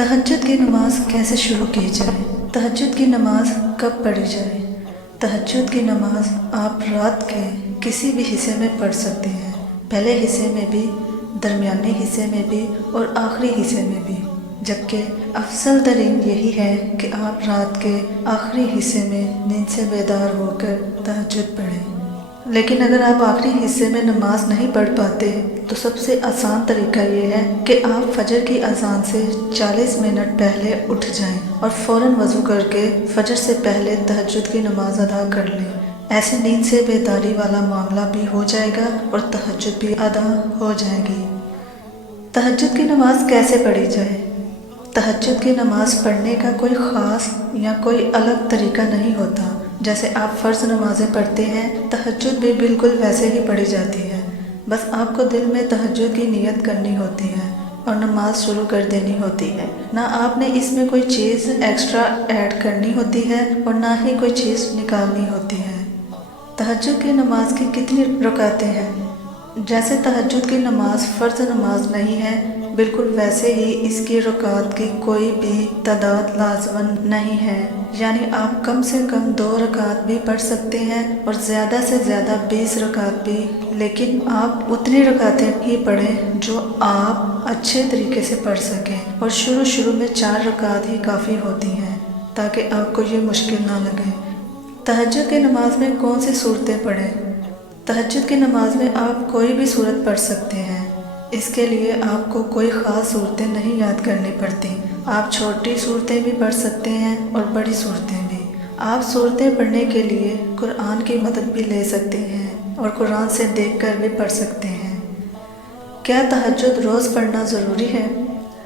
تہجد کی نماز کیسے شروع کی جائے؟ تہجد کی نماز کب پڑھی جائے؟ تہجد کی نماز آپ رات کے کسی بھی حصے میں پڑھ سکتے ہیں، پہلے حصے میں بھی، درمیانی حصے میں بھی اور آخری حصے میں بھی، جبکہ افضل ترین یہی ہے کہ آپ رات کے آخری حصے میں نیند سے بیدار ہو کر تہجد پڑھیں۔ لیکن اگر آپ آخری حصے میں نماز نہیں پڑھ پاتے تو سب سے آسان طریقہ یہ ہے کہ آپ فجر کی اذان سے 40 منٹ پہلے اٹھ جائیں اور فوراً وضو کر کے فجر سے پہلے تہجد کی نماز ادا کر لیں۔ ایسے نیند سے بیداری والا معاملہ بھی ہو جائے گا اور تہجد بھی ادا ہو جائے گی۔ تہجد کی نماز کیسے پڑھی جائے؟ تہجد کی نماز پڑھنے کا کوئی خاص یا کوئی الگ طریقہ نہیں ہوتا۔ جیسے آپ فرض نمازیں پڑھتے ہیں، تہجد بھی بالکل ویسے ہی پڑھی جاتی ہے، بس آپ کو دل میں تہجد کی نیت کرنی ہوتی ہے اور نماز شروع کر دینی ہوتی ہے۔ نہ آپ نے اس میں کوئی چیز ایکسٹرا ایڈ کرنی ہوتی ہے اور نہ ہی کوئی چیز نکالنی ہوتی ہے۔ تہجد کی نماز کی کتنی رکعتیں ہیں؟ جیسے تہجد کی نماز فرض نماز نہیں ہے، بالکل ویسے ہی اس کی رکعات کی کوئی بھی تعداد لازماً نہیں ہے، یعنی آپ کم سے کم 2 رکعت بھی پڑھ سکتے ہیں اور زیادہ سے زیادہ 20 رکعت بھی، لیکن آپ اتنی رکعتیں ہی پڑھیں جو آپ اچھے طریقے سے پڑھ سکیں، اور شروع میں 4 رکعت ہی کافی ہوتی ہیں تاکہ آپ کو یہ مشکل نہ لگے۔ تہجد کی نماز میں کون سی صورتیں پڑھیں؟ تہجد کی نماز میں آپ کوئی بھی صورت پڑھ سکتے ہیں، اس کے لیے آپ کو کوئی خاص صورتیں نہیں یاد کرنی پڑتی۔ آپ چھوٹی صورتیں بھی پڑھ سکتے ہیں اور بڑی صورتیں بھی۔ آپ صورتیں پڑھنے کے لیے قرآن کی مدد بھی لے سکتے ہیں اور قرآن سے دیکھ کر بھی پڑھ سکتے ہیں۔ کیا تہجد روز پڑھنا ضروری ہے؟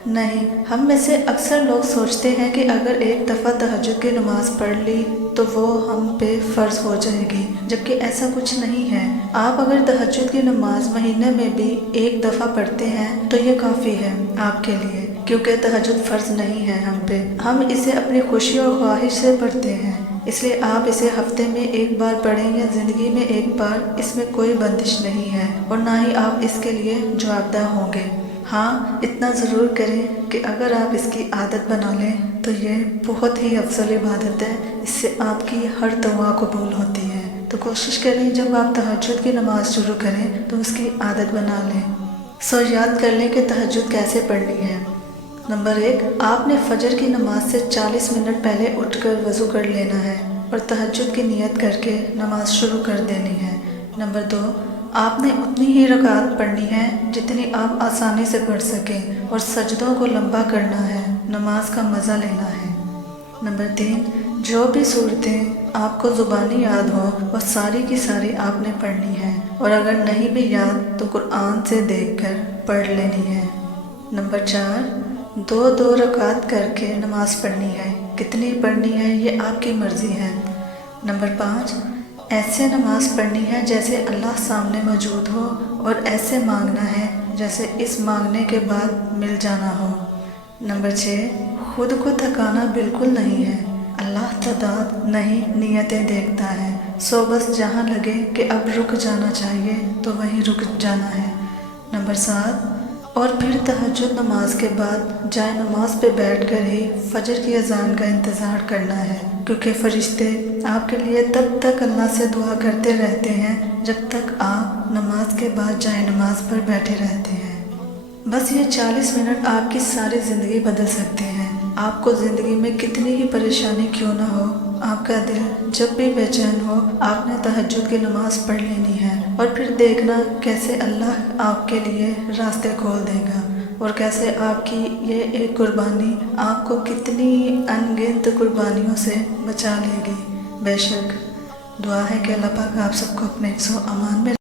نہیں، ہم میں سے اکثر لوگ سوچتے ہیں کہ اگر ایک دفعہ تہجد کی نماز پڑھ لی تو وہ ہم پہ فرض ہو جائے گی، جبکہ ایسا کچھ نہیں ہے۔ آپ اگر تہجد کی نماز مہینے میں بھی ایک دفعہ پڑھتے ہیں تو یہ کافی ہے آپ کے لیے، کیونکہ تہجد فرض نہیں ہے ہم پہ، ہم اسے اپنی خوشی اور خواہش سے پڑھتے ہیں، اس لیے آپ اسے ہفتے میں ایک بار پڑھیں یا زندگی میں ایک بار، اس میں کوئی بندش نہیں ہے اور نہ ہی آپ اس کے لیے جوابدہ ہوں گے۔ ہاں، اتنا ضرور کریں کہ اگر آپ اس کی عادت بنا لیں تو یہ بہت ہی افضل عبادت ہے، اس سے آپ کی ہر دعا قبول ہوتی ہے۔ تو کوشش کریں جب آپ تہجد کی نماز شروع کریں تو اس کی عادت بنا لیں۔ سو یاد کر لیں کہ تہجد کیسے پڑھنی ہے۔ نمبر 1، آپ نے فجر کی نماز سے 40 منٹ پہلے اٹھ کر وضو کر لینا ہے اور تہجد کی نیت کر کے نماز شروع کر دینی ہے۔ نمبر 2، آپ نے اتنی ہی رکعت پڑھنی ہے جتنی آپ آسانی سے پڑھ سکیں اور سجدوں کو لمبا کرنا ہے، نماز کا مزہ لینا ہے۔ نمبر 3، جو بھی صورتیں آپ کو زبانی یاد ہوں وہ ساری کی ساری آپ نے پڑھنی ہے، اور اگر نہیں بھی یاد تو قرآن سے دیکھ کر پڑھ لینی ہے۔ نمبر 4، 2 رکعت کر کے نماز پڑھنی ہے، کتنی پڑھنی ہے یہ آپ کی مرضی ہے۔ نمبر 5، ایسے نماز پڑھنی ہے جیسے اللہ سامنے موجود ہو اور ایسے مانگنا ہے جیسے اس مانگنے کے بعد مل جانا ہو۔ نمبر 6، خود کو تھکانا بالکل نہیں ہے، اللہ تعداد نہیں نیتیں دیکھتا ہے، سو بس جہاں لگے کہ اب رک جانا چاہیے تو وہیں رک جانا ہے۔ نمبر 7، اور پھر تہجد نماز کے بعد جائے نماز پہ بیٹھ کر ہی فجر کی اذان کا انتظار کرنا ہے، کیونکہ فرشتے آپ کے لیے تب تک اللہ سے دعا کرتے رہتے ہیں جب تک آپ نماز کے بعد جائے نماز پر بیٹھے رہتے ہیں۔ بس یہ 40 منٹ آپ کی ساری زندگی بدل سکتے ہیں۔ آپ کو زندگی میں کتنی ہی پریشانی کیوں نہ ہو، آپ کا دل جب بھی بے چین ہو، آپ نے تہجد کی نماز پڑھ لینی ہے، اور پھر دیکھنا کیسے اللہ آپ کے لیے راستے کھول دے گا اور کیسے آپ کی یہ ایک قربانی آپ کو کتنی ان گنت قربانیوں سے بچا لے گی۔ بے شک دعا ہے کہ اللہ پاک آپ سب کو اپنے حفظ و امان میں